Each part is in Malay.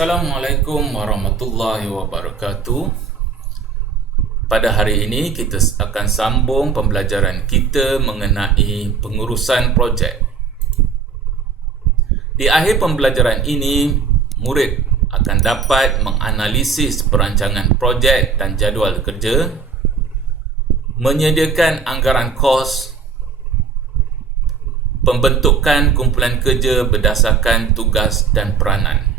Assalamualaikum warahmatullahi wabarakatuh. Pada hari ini kita akan sambung pembelajaran kita mengenai pengurusan projek. Di akhir pembelajaran ini, murid akan dapat menganalisis perancangan projek dan jadual kerja, menyediakan anggaran kos, pembentukan kumpulan kerja berdasarkan tugas dan peranan.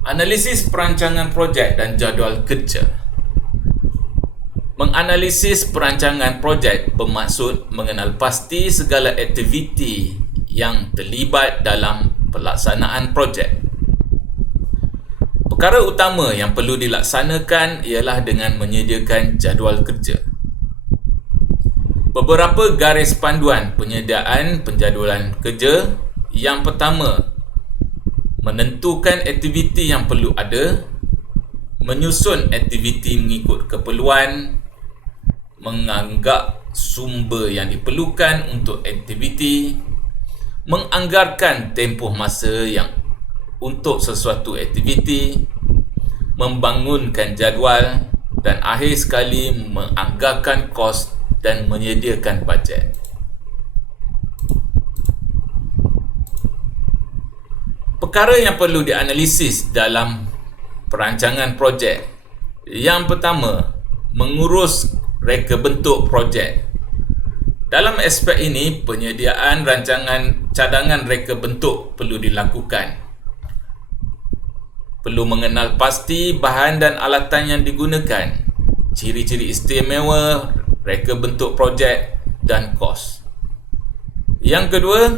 Analisis perancangan projek dan jadual kerja. Menganalisis perancangan projek bermaksud mengenal pasti segala aktiviti yang terlibat dalam pelaksanaan projek. Perkara utama yang perlu dilaksanakan ialah dengan menyediakan jadual kerja. Beberapa garis panduan penyediaan penjadualan kerja. Yang pertama, menentukan aktiviti yang perlu ada, menyusun aktiviti mengikut keperluan, menganggap sumber yang diperlukan untuk aktiviti, menganggarkan tempoh masa yang untuk sesuatu aktiviti, membangunkan jadual dan akhir sekali menganggarkan kos dan menyediakan bajet. Perkara yang perlu dianalisis dalam perancangan projek. Yang pertama, mengurus reka bentuk projek. Dalam aspek ini, penyediaan rancangan cadangan reka bentuk perlu dilakukan. Perlu mengenal pasti bahan dan alatan yang digunakan, ciri-ciri istimewa reka bentuk projek dan kos. Yang kedua,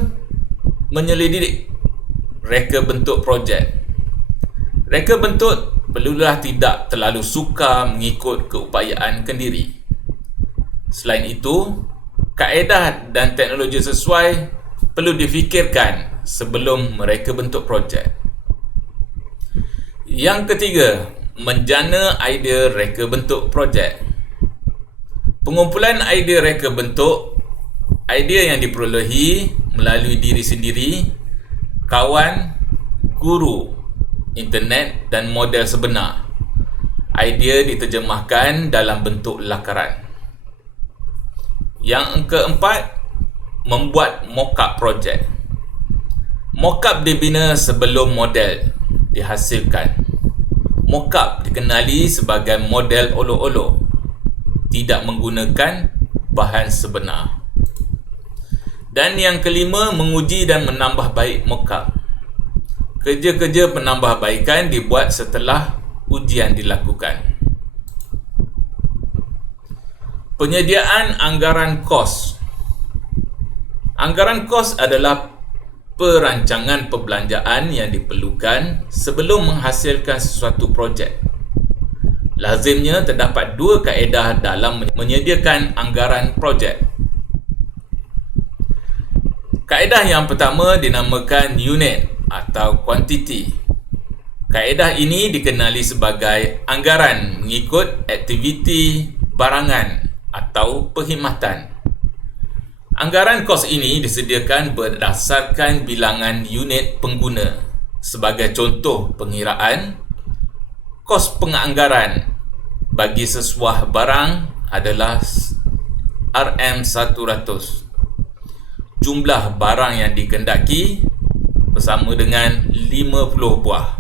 menyelidik reka bentuk projek. Reka bentuk perlulah tidak terlalu sukar mengikut keupayaan kendiri. Selain itu, kaedah dan teknologi sesuai perlu difikirkan sebelum mereka bentuk projek. Yang ketiga, menjana idea reka bentuk projek. Pengumpulan idea reka bentuk, idea yang diperolehi melalui diri sendiri, kawan, guru, internet dan model sebenar. Idea diterjemahkan dalam bentuk lakaran. Yang keempat, membuat mock-up projek. Mock-up dibina sebelum model dihasilkan. Mock-up dikenali sebagai model olok-olok, tidak menggunakan bahan sebenar. Dan yang kelima, menguji dan menambah baik mock-up. Kerja-kerja penambahbaikan dibuat setelah ujian dilakukan. Penyediaan anggaran kos. Anggaran kos adalah perancangan perbelanjaan yang diperlukan sebelum menghasilkan sesuatu projek. Lazimnya terdapat dua kaedah dalam menyediakan anggaran projek. Kaedah yang pertama dinamakan unit atau kuantiti. Kaedah ini dikenali sebagai anggaran mengikut aktiviti barangan atau perkhidmatan. Anggaran kos ini disediakan berdasarkan bilangan unit pengguna. Sebagai contoh pengiraan, kos penganggaran bagi sesuah barang adalah RM100. Jumlah barang yang dikendaki bersama dengan 50 buah.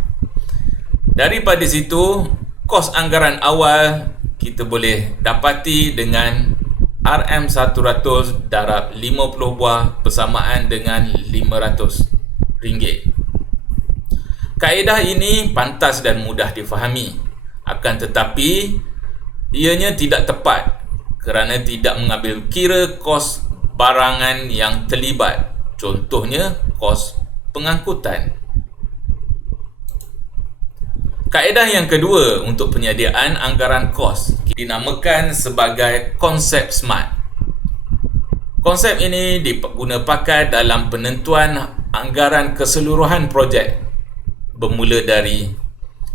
Daripada situ, kos anggaran awal kita boleh dapati dengan RM100 darab 50 buah bersamaan dengan RM500. Kaedah ini pantas dan mudah difahami. Akan tetapi, ianya tidak tepat kerana tidak mengambil kira kos barangan yang terlibat, contohnya kos pengangkutan. Kaedah yang kedua untuk penyediaan anggaran kos dinamakan sebagai konsep SMART. Konsep ini diguna pakai dalam penentuan anggaran keseluruhan projek, bermula dari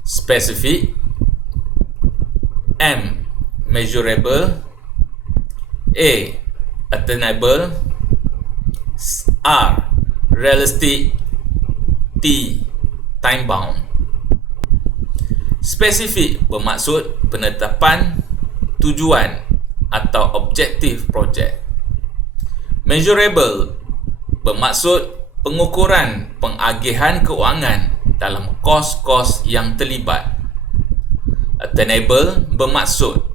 spesifik, M, measurable, A, attainable, R, realistic, T, time bound. Spesifik bermaksud penetapan tujuan atau objektif projek. Measurable bermaksud pengukuran pengagihan keuangan dalam kos-kos yang terlibat. Attainable bermaksud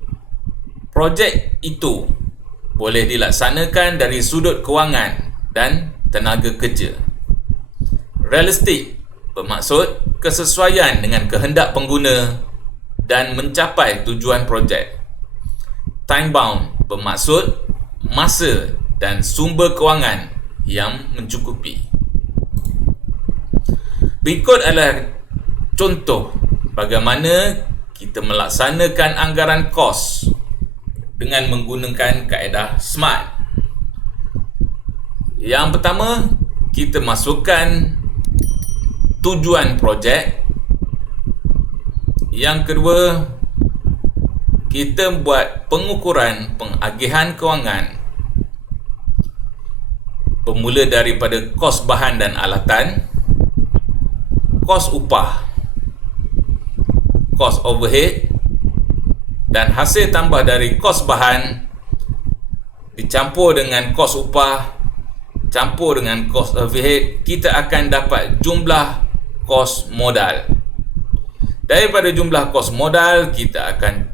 projek itu boleh dilaksanakan dari sudut kewangan dan tenaga kerja. Realistic bermaksud kesesuaian dengan kehendak pengguna dan mencapai tujuan projek. Time bound bermaksud masa dan sumber kewangan yang mencukupi. Berikut adalah contoh bagaimana kita melaksanakan anggaran kos dengan menggunakan kaedah SMART. Yang pertama, kita masukkan tujuan projek. Yang kedua, kita buat pengukuran pengagihan kewangan bermula daripada kos bahan dan alatan, kos upah, kos overhead, dan hasil tambah dari kos bahan dicampur dengan kos upah campur dengan kos overhead, kita akan dapat jumlah kos modal. Daripada jumlah kos modal, kita akan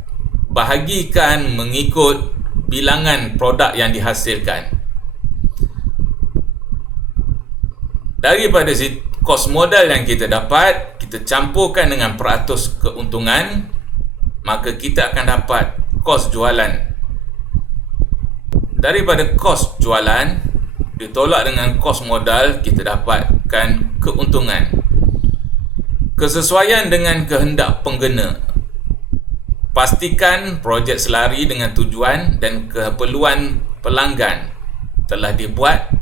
bahagikan mengikut bilangan produk yang dihasilkan. Daripada kos modal yang kita dapat, kita campurkan dengan peratus keuntungan, maka kita akan dapat kos jualan. Daripada kos jualan ditolak dengan kos modal, kita dapatkan keuntungan. Kesesuaian dengan kehendak pengguna. Pastikan projek selari dengan tujuan dan keperluan pelanggan. Telah dibuat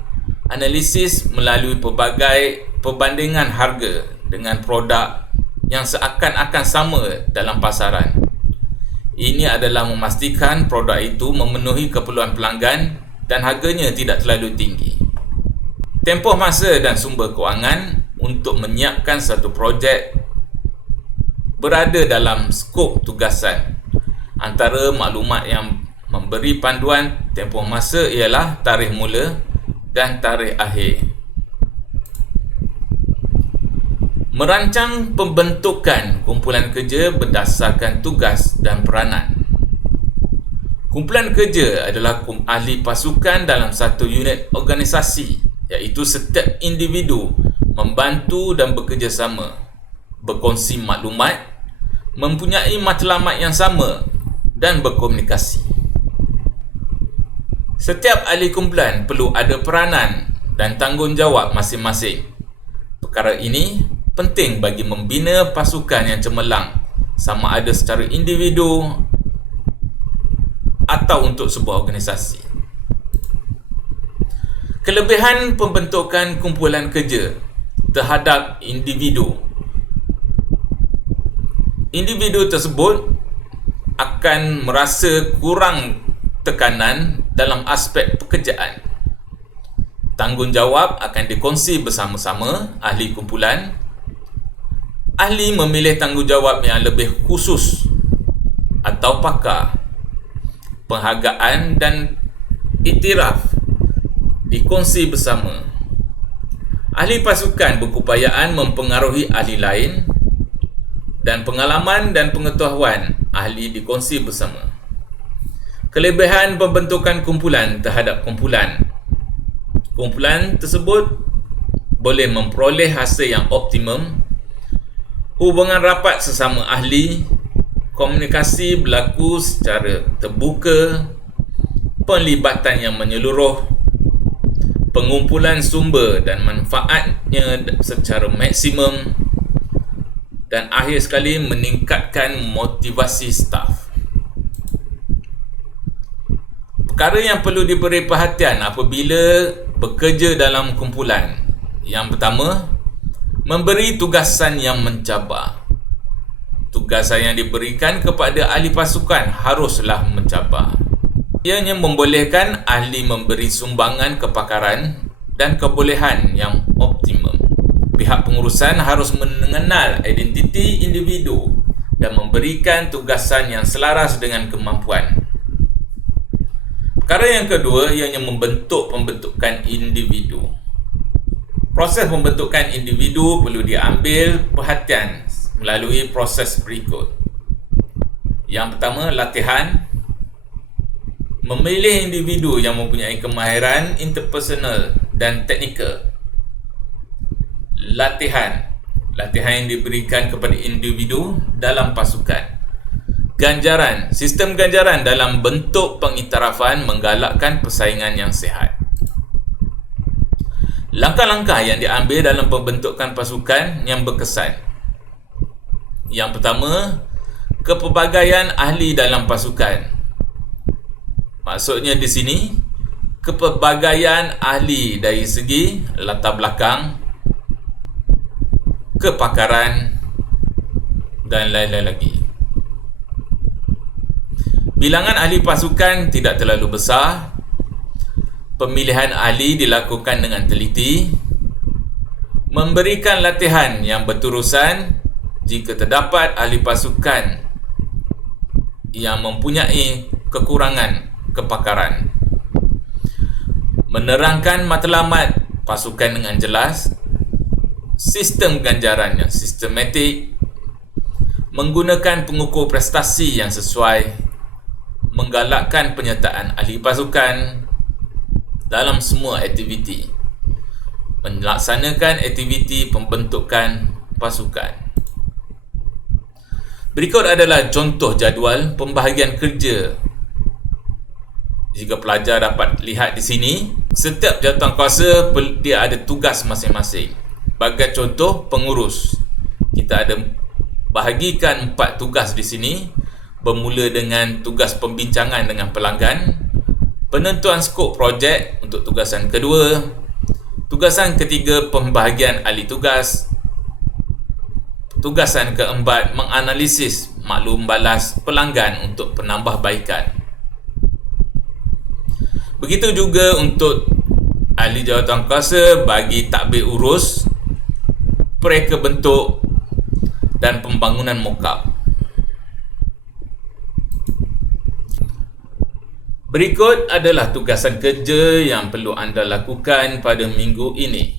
analisis melalui pelbagai perbandingan harga dengan produk yang seakan-akan sama dalam pasaran. Ini adalah memastikan produk itu memenuhi keperluan pelanggan dan harganya tidak terlalu tinggi. Tempoh masa dan sumber kewangan untuk menyiapkan satu projek berada dalam skop tugasan. Antara maklumat yang memberi panduan tempoh masa ialah tarikh mula dan tarikh akhir. Merancang pembentukan kumpulan kerja berdasarkan tugas dan peranan. Kumpulan kerja adalah ahli pasukan dalam satu unit organisasi, iaitu setiap individu membantu dan bekerjasama, berkongsi maklumat, mempunyai matlamat yang sama dan berkomunikasi. Setiap ahli kumpulan perlu ada peranan dan tanggungjawab masing-masing. Perkara ini penting bagi membina pasukan yang cemerlang, sama ada secara individu atau untuk sebuah organisasi. Kelebihan pembentukan kumpulan kerja terhadap individu. Individu tersebut akan merasa kurang tekanan dalam aspek pekerjaan. Tanggungjawab akan dikongsi bersama-sama ahli kumpulan. Ahli memilih tanggungjawab yang lebih khusus atau pakar. Penghargaan dan iktiraf dikongsi bersama. Ahli pasukan berkeupayaan mempengaruhi ahli lain, dan pengalaman dan pengetahuan ahli dikongsi bersama. Kelebihan pembentukan kumpulan terhadap kumpulan. Kumpulan tersebut boleh memperoleh hasil yang optimum. Hubungan rapat sesama ahli, komunikasi berlaku secara terbuka, penlibatan yang menyeluruh, pengumpulan sumber dan manfaatnya secara maksimum, dan akhir sekali meningkatkan motivasi staf. Perkara yang perlu diberi perhatian apabila bekerja dalam kumpulan. Yang pertama, memberi tugasan yang mencabar. Tugasan yang diberikan kepada ahli pasukan haruslah mencabar. Ianya membolehkan ahli memberi sumbangan kepakaran dan kebolehan yang optimum. Pihak pengurusan harus mengenal identiti individu dan memberikan tugasan yang selaras dengan kemampuan. Perkara yang kedua ianya membentuk pembentukan individu. Proses pembentukan individu perlu diambil perhatian melalui proses berikut. Yang pertama, latihan. Memilih individu yang mempunyai kemahiran interpersonal dan teknikal. Latihan yang diberikan kepada individu dalam pasukan. Ganjaran. Sistem ganjaran dalam bentuk pengiktirafan menggalakkan persaingan yang sihat. Langkah-langkah yang diambil dalam pembentukan pasukan yang berkesan. Yang pertama, kepelbagaian ahli dalam pasukan. Maksudnya di sini, kepelbagaian ahli dari segi latar belakang, kepakaran dan lain-lain lagi. Bilangan ahli pasukan tidak terlalu besar. Pemilihan ahli dilakukan dengan teliti. Memberikan latihan yang berterusan jika terdapat ahli pasukan yang mempunyai kekurangan kepakaran. Menerangkan matlamat pasukan dengan jelas. Sistem ganjaran yang sistematik. Menggunakan pengukur prestasi yang sesuai. Menggalakkan penyertaan ahli pasukan dalam semua aktiviti. Melaksanakan aktiviti pembentukan pasukan. Berikut adalah contoh jadual pembahagian kerja. Jika pelajar dapat lihat di sini, setiap jawatankuasa dia ada tugas masing-masing. Sebagai contoh, pengurus. Kita ada bahagikan 4 tugas di sini, bermula dengan tugas pembincangan dengan pelanggan, penentuan skop projek untuk tugasan kedua, tugasan ketiga pembahagian ahli tugas, tugasan keempat menganalisis maklum balas pelanggan untuk penambahbaikan. Begitu juga untuk ahli jawatankuasa bagi tadbir urus, pereka bentuk dan pembangunan mock-up. Berikut adalah tugasan kerja yang perlu anda lakukan pada minggu ini.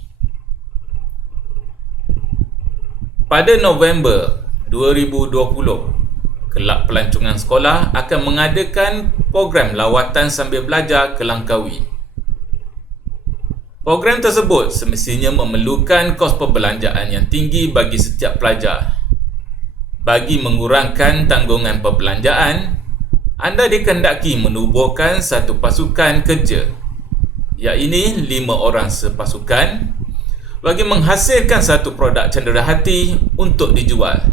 Pada November 2020, Kelab Pelancongan Sekolah akan mengadakan program lawatan sambil belajar ke Langkawi. Program tersebut semestinya memerlukan kos perbelanjaan yang tinggi bagi setiap pelajar. Bagi mengurangkan tanggungan perbelanjaan, anda dikehendaki menubuhkan satu pasukan kerja, iaitu 5 orang sepasukan, bagi menghasilkan satu produk cenderahati untuk dijual.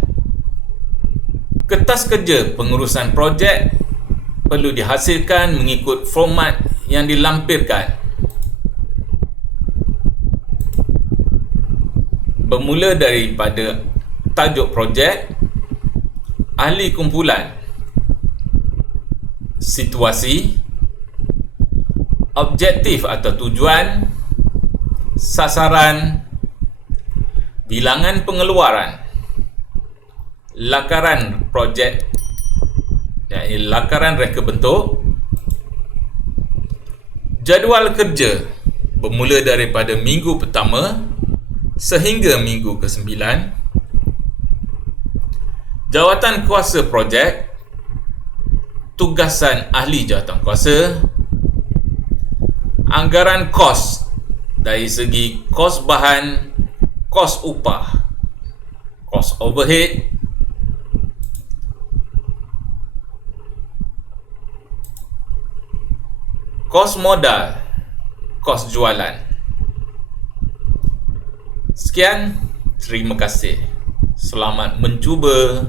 Kertas kerja pengurusan projek perlu dihasilkan mengikut format yang dilampirkan. Bermula daripada tajuk projek, ahli kumpulan, situasi, objektif atau tujuan, sasaran, bilangan pengeluaran, lakaran projek, iaitu lakaran reka bentuk, jadual kerja bermula daripada minggu pertama sehingga minggu ke-9, jawatan kuasa projek, tugasan ahli jawatankuasa, anggaran kos dari segi kos bahan, kos upah, kos overhead, kos modal, kos jualan. Sekian, terima kasih. Selamat mencuba.